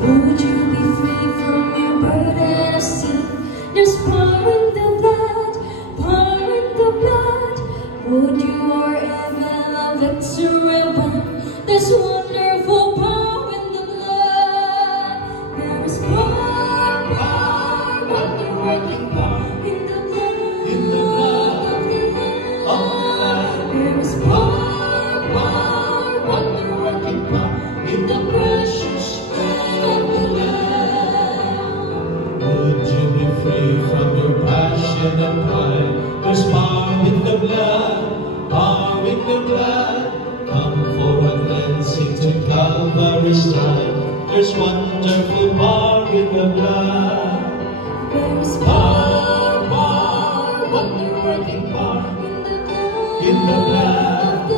Would you be free from your burden of sin? There's power in the blood, power in the blood. Would you or even love victory win? There's wonderful power in the blood. There is power, power, wonder-working power in the blood, of the Lamb. There is power, power, wonder-working power in the precious blood of the Lamb. Would you be free from your passion and pride? There's power in the blood, power in the blood. Come forward and sing to Calvary's side. There's wonderful power in the blood. There is Power, power, wonder-working power in the blood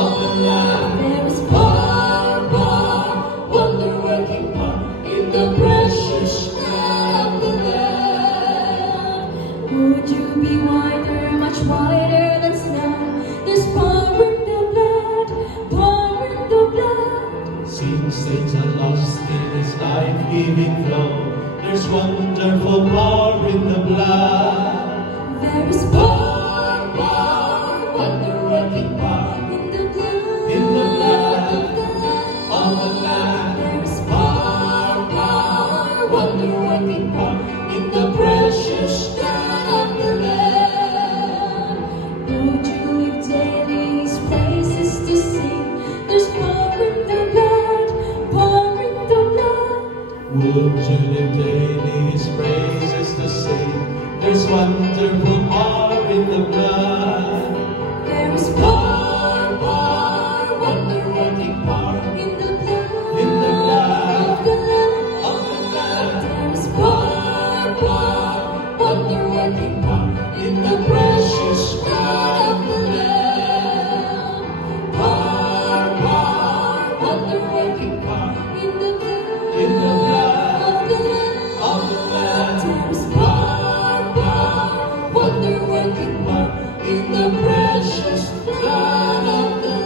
of the Lamb. There is Power, power, wonder-working power in the precious blood of the Lamb. Would you be whiter, much whiter than snow? There's power in the blood, power in the blood. Since Satan lost in his life-giving flow, there's wonderful power in the blood. There is Power, power, wonder-working power in the blood of the Lamb. There is Power, power, wonder-working power in the precious blood of the Lamb. Would you live daily His praises to sing? There's power in the blood, power in the blood. Would you live daily His praises to sing? There's wonderful power in the blood. There is Power, power, wonder-working power in the blood of the Lamb. There is Power, power, wonder-working power in the precious blood of the Lamb. Power, power, wonder-working power in the blood of the Lamb. There is Power, power, wonder-working power in the precious blood of the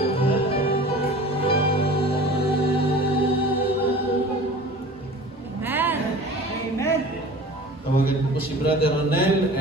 Amen. Tawagan po si Brother Ronel.